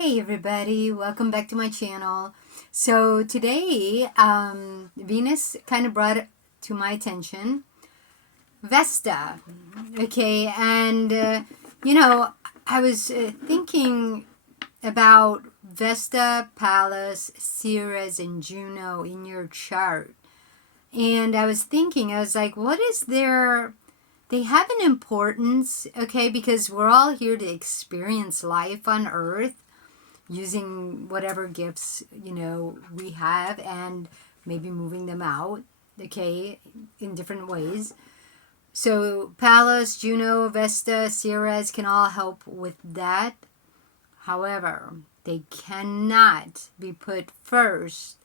Hey everybody, welcome back to my channel. So today, Venus kind of brought to my attention Vesta. Okay, and I was thinking about Vesta, Pallas, Ceres, and Juno in your chart. And I was like, what is their. They have an importance, okay, because we're all here to experience life on Earth using whatever gifts we have and maybe moving them out, okay, in different ways. So Pallas, Juno, Vesta, Ceres can all help with that. However, they cannot be put first.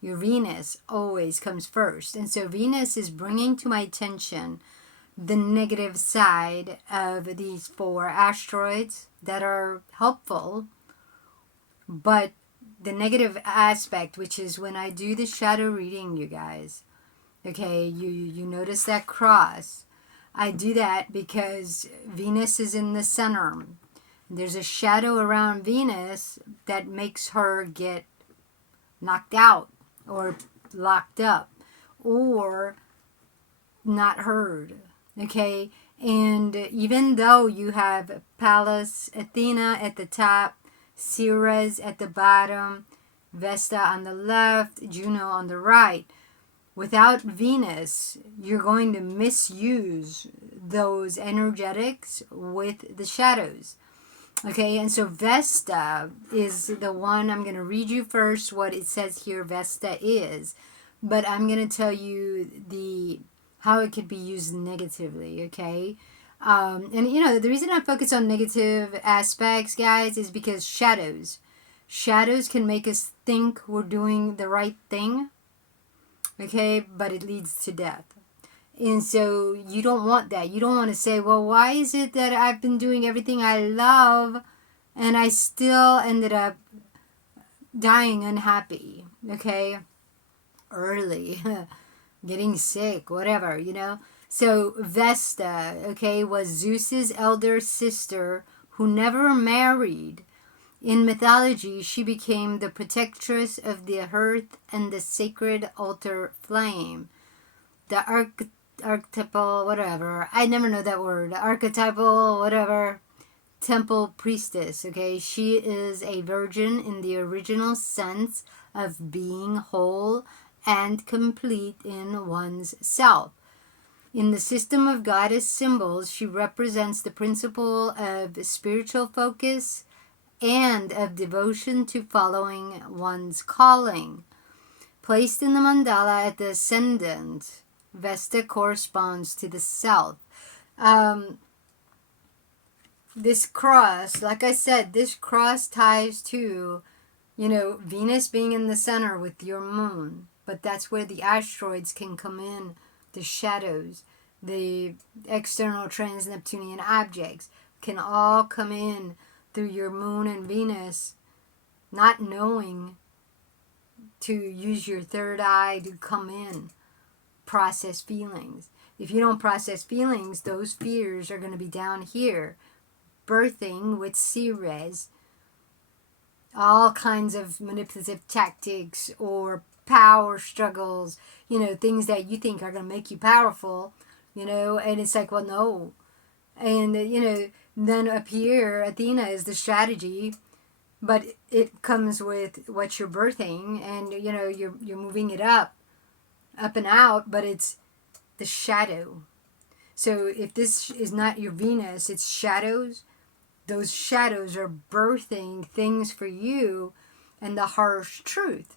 Your Venus always comes first, and so Venus is bringing to my attention the negative side of these four asteroids that are helpful, but the negative aspect, which is when I do the shadow reading, you guys, okay, you notice that cross. I do that because Venus is in the center. There's a shadow around Venus that makes her get knocked out or locked up or not heard, okay? And even though you have Pallas Athena at the top, Ceres at the bottom, Vesta on the left, Juno on the right, without Venus, you're going to misuse those energetics with the shadows. Okay, and so Vesta is the one. I'm going to read you first what it says here Vesta is, but I'm going to tell you how it could be used negatively, okay? And the reason I focus on negative aspects, guys, is because shadows can make us think we're doing the right thing, okay, but it leads to death. And so you don't want that. You don't want to say, well, why is it that I've been doing everything I love and I still ended up dying unhappy, okay, early, getting sick, whatever, So Vesta, okay, was Zeus's elder sister who never married. In mythology, she became the protectress of the hearth and the sacred altar flame. The archetypal, whatever, I never know that word, archetypal, whatever, temple priestess, okay? She is a virgin in the original sense of being whole and complete in one's self. In the system of goddess symbols, she represents the principle of spiritual focus and of devotion to following one's calling. Placed in the mandala at the ascendant, Vesta corresponds to the self. This cross, like I said, this cross ties to, Venus being in the center with your moon. But that's where the asteroids can come in, the shadows, the external trans-Neptunian objects can all come in through your moon and Venus, not knowing to use your third eye to come in, process feelings. If you don't process feelings, those fears are going to be down here, birthing with Ceres all kinds of manipulative tactics or power struggles, things that you think are going to make you powerful, and it's like, well, no. And, then up here, Athena is the strategy, but it comes with what you're birthing, and, you're moving it up and out, but it's the shadow. So if this is not your Venus, it's shadows. Those shadows are birthing things for you and the harsh truth.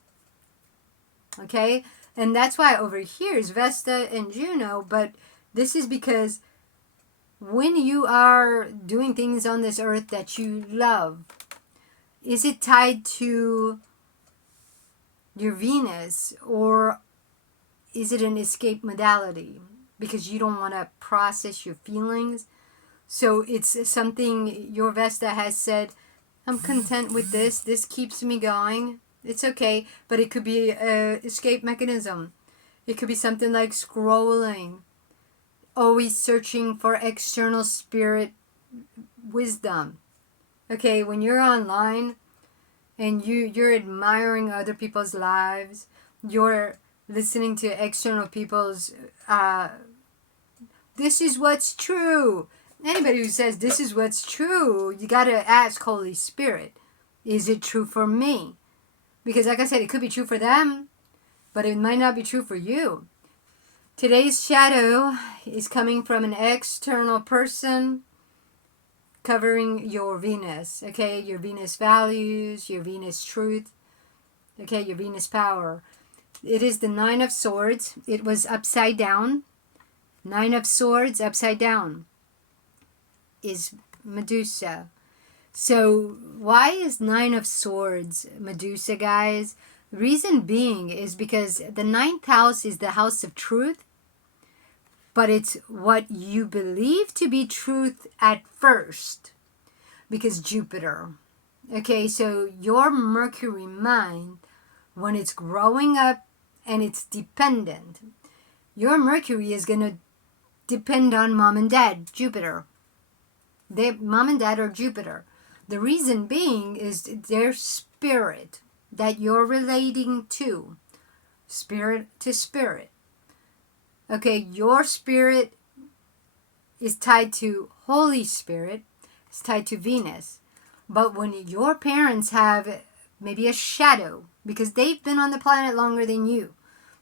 Okay? And that's why over here is Vesta and Juno, but this is because when you are doing things on this earth that you love, is it tied to your Venus or is it an escape modality? Because you don't want to process your feelings. So it's something your Vesta has said, I'm content with this. This keeps me going. It's okay. But it could be an escape mechanism. It could be something like scrolling. Always searching for external spirit wisdom. Okay, when you're online, and you're admiring other people's lives. You're listening to external people's this is what's true. Anybody who says this is what's true, you got to ask Holy Spirit, is it true for me? Because like I said, it could be true for them, but it might not be true for you. Today's shadow is coming from an external person covering your Venus, okay? Your Venus values, your Venus truth, okay? Your Venus power. It is the Nine of Swords. It was upside down. Nine of Swords upside down is Medusa. So why is Nine of Swords Medusa, guys? The reason being is because the ninth house is the house of truth, but it's what you believe to be truth at first, because Jupiter. Okay, so your Mercury mind, when it's growing up and it's dependent, your Mercury is going to depend on mom and dad, Jupiter. Mom and dad are Jupiter. The reason being is their spirit that you're relating to, spirit to spirit. Okay, your spirit is tied to Holy Spirit, it's tied to Venus. But when your parents have maybe a shadow, because they've been on the planet longer than you,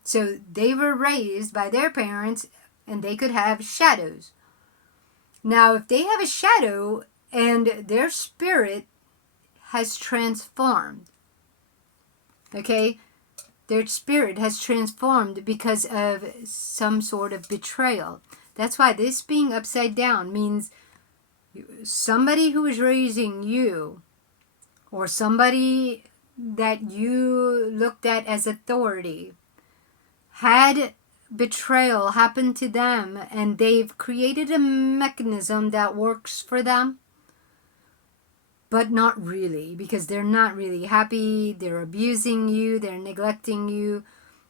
so they were raised by their parents and they could have shadows. Now, if they have a shadow and their spirit has transformed, okay, their spirit has transformed because of some sort of betrayal. That's why this being upside down means somebody who is raising you, or somebody that you looked at as authority, had betrayal happen to them, and they've created a mechanism that works for them, but not really, because they're not really happy. They're abusing you, they're neglecting you.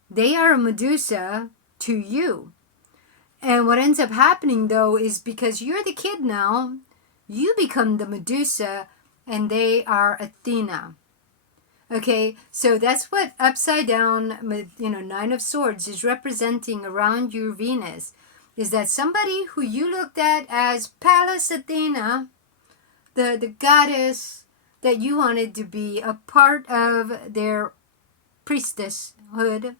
They are a Medusa to you. And what ends up happening though is because you're the kid now, you become the Medusa and they are Athena. Okay, so that's what upside down, Nine of Swords is representing around your Venus, is that somebody who you looked at as Pallas Athena, the goddess that you wanted to be a part of their priestesshood.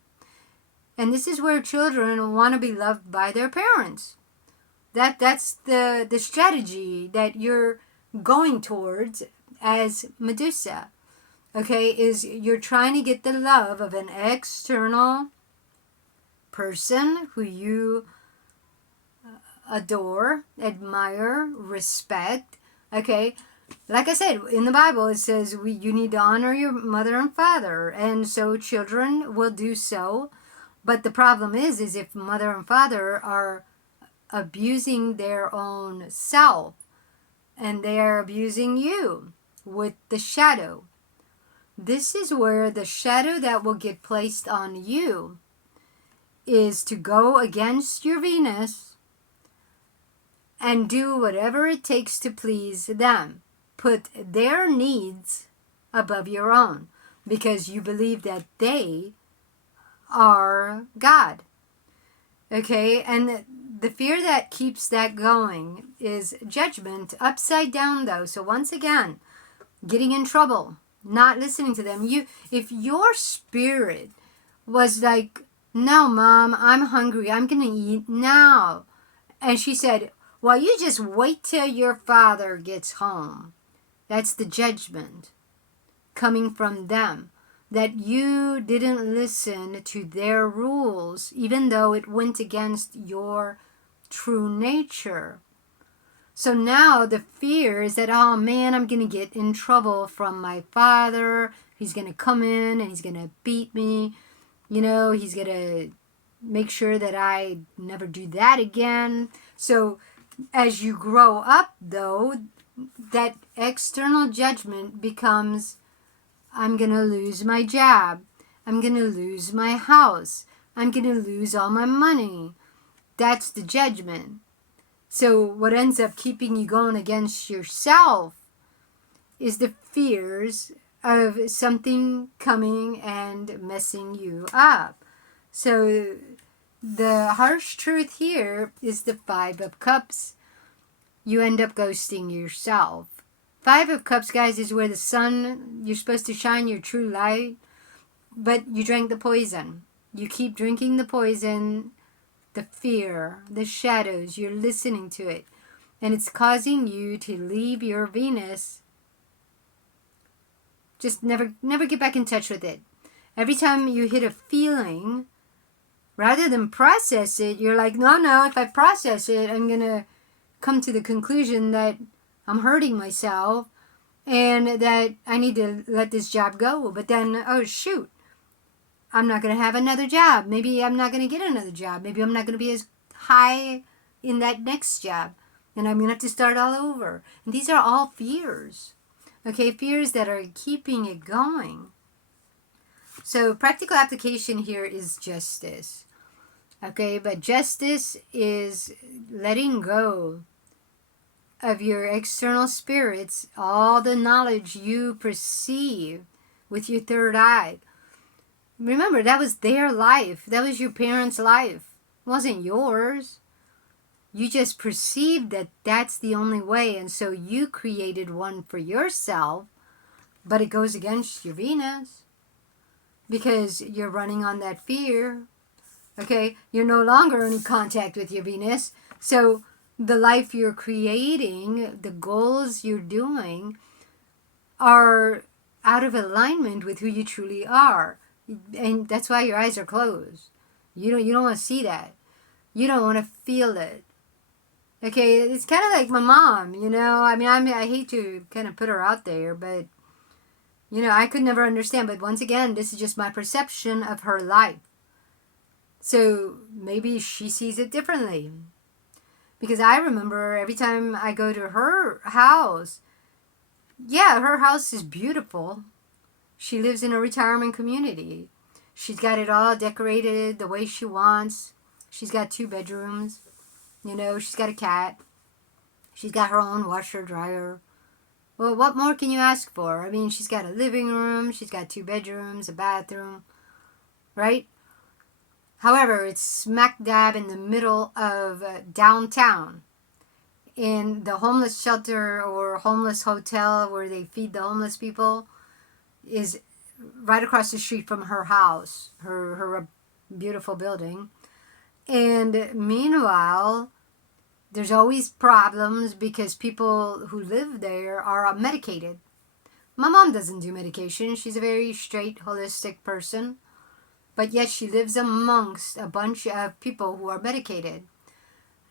And this is where children want to be loved by their parents. That's the strategy that you're going towards as Medusa. Okay, is you're trying to get the love of an external person who you adore, admire, respect. Okay, like I said, in the Bible it says you need to honor your mother and father, and so children will do so. But the problem is if mother and father are abusing their own self, and they are abusing you with the shadow. This is where the shadow that will get placed on you is to go against your Venus and do whatever it takes to please them. Put their needs above your own because you believe that they are God. Okay, and the fear that keeps that going is judgment upside down though. So once again, getting in trouble, not listening to them. If your spirit was like, no, Mom, I'm hungry, I'm gonna eat now. And she said, well, you just wait till your father gets home. That's the judgment coming from them. That you didn't listen to their rules, even though it went against your true nature. So now the fear is that, oh man, I'm going to get in trouble from my father. He's going to come in and he's going to beat me. He's going to make sure that I never do that again. So as you grow up, though, that external judgment becomes, I'm going to lose my job. I'm going to lose my house. I'm going to lose all my money. That's the judgment. So what ends up keeping you going against yourself is the fears of something coming and messing you up. So the harsh truth here is the Five of Cups. You end up ghosting yourself. Five of Cups, guys, is where the sun, you're supposed to shine your true light, but you drank the poison. You keep drinking the poison, the fear, the shadows, you're listening to it. And it's causing you to leave your Venus. Just never get back in touch with it. Every time you hit a feeling, rather than process it, you're like, no, if I process it, I'm going to come to the conclusion that I'm hurting myself and that I need to let this job go. But then, oh shoot, I'm not going to have another job. Maybe I'm not going to get another job. Maybe I'm not going to be as high in that next job. And I'm going to have to start all over. And these are all fears. Okay, fears that are keeping it going. So practical application here is justice. Okay, but justice is letting go of your external spirits, all the knowledge you perceive with your third eye. Remember, that was their life. That was your parents' life. It wasn't yours. You just perceived that that's the only way, and so you created one for yourself, but it goes against your Venus because you're running on that fear. Okay, you're no longer in contact with your Venus, so the life you're creating, the goals you're doing, are out of alignment with who you truly are, and that's why your eyes are closed. You don't want to see that. You don't want to feel it. Okay, it's kind of like my mom, you know. I mean, I hate to kind of put her out there, but, you know, I could never understand. But once again, this is just my perception of her life. So maybe she sees it differently. Because I remember every time I go to her house, yeah, her house is beautiful. She lives in a retirement community. She's got it all decorated the way she wants. She's got 2 bedrooms. You know, she's got a cat. She's got her own washer, dryer. Well, what more can you ask for? I mean, she's got a living room. She's got 2 bedrooms, a bathroom. Right? However, it's smack dab in the middle of downtown. In the homeless shelter or homeless hotel where they feed the homeless people is right across the street from her house, her beautiful building. And meanwhile, there's always problems because people who live there are medicated. My mom doesn't do medication. She's a very straight, holistic person. But yet she lives amongst a bunch of people who are medicated.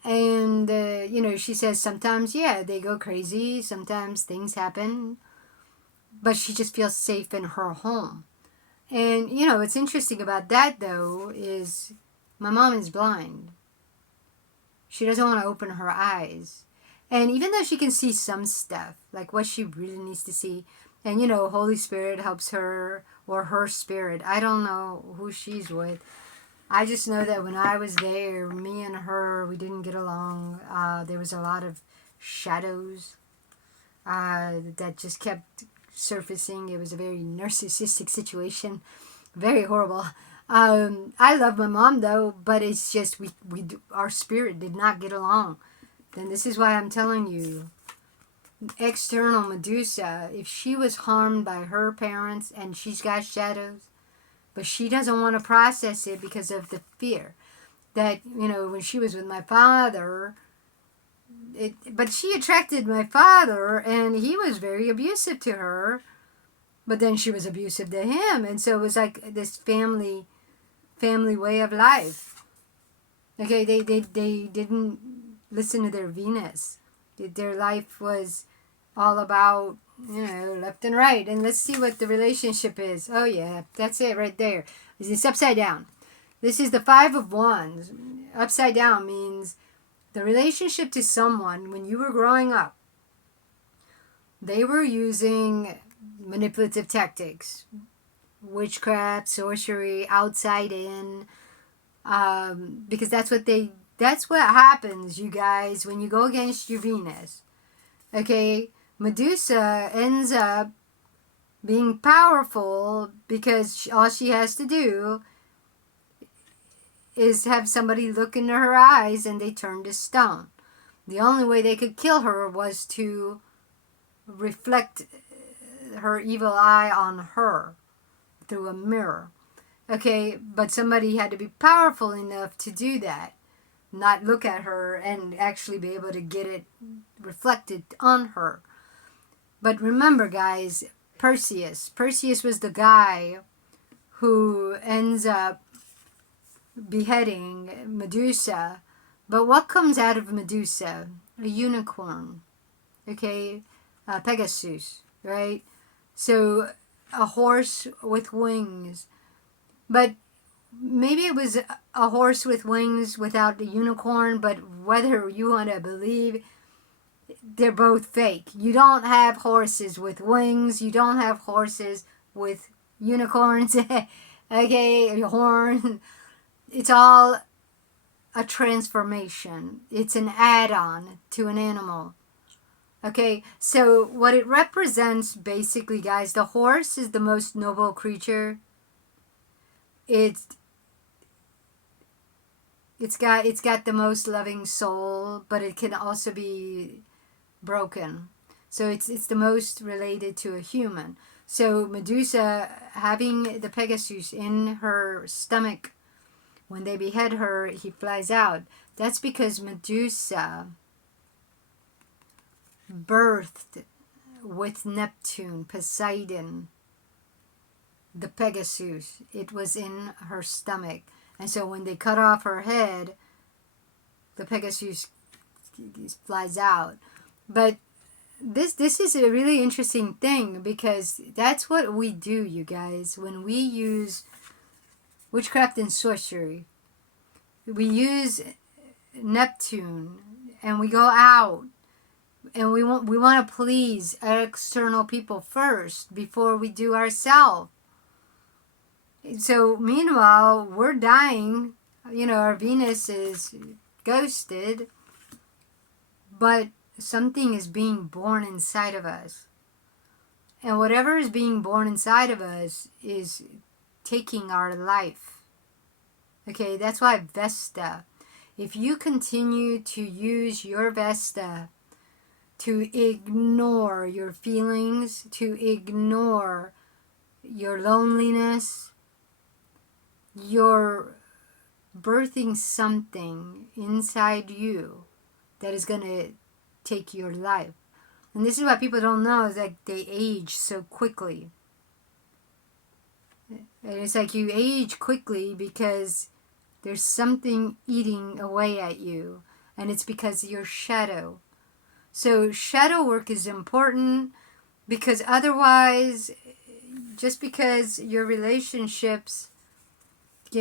And, you know, she says sometimes, yeah, they go crazy. Sometimes things happen. But she just feels safe in her home. And, you know, what's interesting about that, though, is my mom is blind. She doesn't want to open her eyes. And even though she can see some stuff, like what she really needs to see, and, you know, Holy Spirit helps her, or her spirit. I don't know who she's with. I just know that when I was there, me and her, we didn't get along. There was a lot of shadows that just kept surfacing. It was a very narcissistic situation. Very horrible. I love my mom though, but it's just our spirit did not get along. Then this is why I'm telling you, external Medusa, if she was harmed by her parents and she's got shadows, but she doesn't want to process it because of the fear that, you know, when she was with my father, but she attracted my father and he was very abusive to her, but then she was abusive to him, and so it was like this family way of life. Okay, they didn't listen to their Venus. Their life was all about, you know, left and right. And let's see what the relationship is. Oh yeah, that's it right there. It's upside down. This is the 5 of Wands. Upside down means the relationship to someone when you were growing up. They were using manipulative tactics, witchcraft, sorcery, outside in, because that's what happens, you guys, when you go against your Venus. Okay, Medusa ends up being powerful because all she has to do is have somebody look into her eyes and they turn to stone. The only way they could kill her was to reflect her evil eye on her through a mirror. Okay, but somebody had to be powerful enough to do that. Not look at her and actually be able to get it reflected on her. But remember, guys, Perseus was the guy who ends up beheading Medusa. But what comes out of Medusa? A unicorn. Okay, Pegasus, right? So a horse with wings. But maybe it was a horse with wings without the unicorn, but whether you want to believe, they're both fake. You don't have horses with wings. You don't have horses with unicorns. Okay, horn. It's all a transformation. It's an add-on to an animal. Okay, so what it represents basically, guys, the horse is the most noble creature. It's got the most loving soul, but it can also be broken. So it's the most related to a human. So Medusa, having the Pegasus in her stomach, when they behead her, he flies out. That's because Medusa birthed with Neptune, Poseidon, the Pegasus. It was in her stomach. And so when they cut off her head, the Pegasus flies out. But this is a really interesting thing, because that's what we do, you guys, when we use witchcraft and sorcery. We use Neptune and we go out and we want to please external people first before we do ourselves. So meanwhile, we're dying. Our Venus is ghosted, but something is being born inside of us. And whatever is being born inside of us is taking our life. Okay, that's why Vesta. If you continue to use your Vesta to ignore your feelings, to ignore your loneliness, you're birthing something inside you that is going to take your life. And this is what people don't know, is that they age so quickly. And it's like you age quickly because there's something eating away at you. And it's because of your shadow. So shadow work is important, because otherwise, just because your relationships,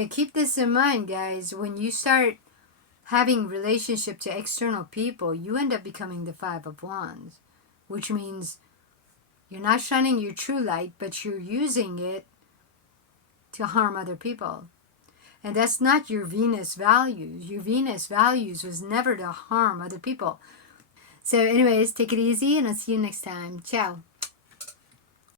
keep this in mind, guys, when you start having relationship to external people, you end up becoming the Five of Wands, which means you're not shining your true light, but you're using it to harm other people. And that's not your Venus values. Your Venus values was never to harm other people. So anyways, take it easy, and I'll see you next time. Ciao.